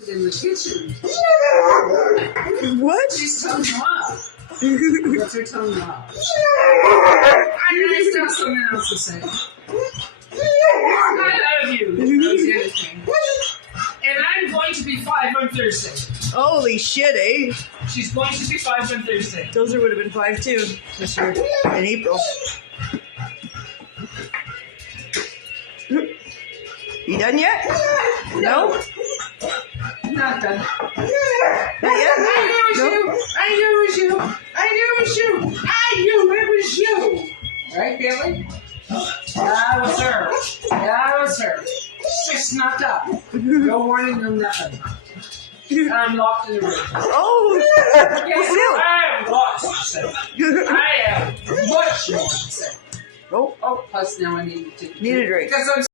In the kitchen. What? She's tongue up. What's her tongue up? I still have something else to say. I love you. That was the other thing. And I'm going to be 5 on Thursday. Holy shit, eh? She's going to be 5 on Thursday. Dozer would have been 5 too this year in April. You done yet? No? Not done. Not yet? I knew it was you. I knew it was you. I knew it was you. I knew it was you. Right, Billy? That was her. That was her. She snuck up. No warning, no nothing. I'm locked in the room. Oh! Yes, I am lost, she said. I am much more, she said. Oh, Oh, plus now I need to need a drink. Because I'm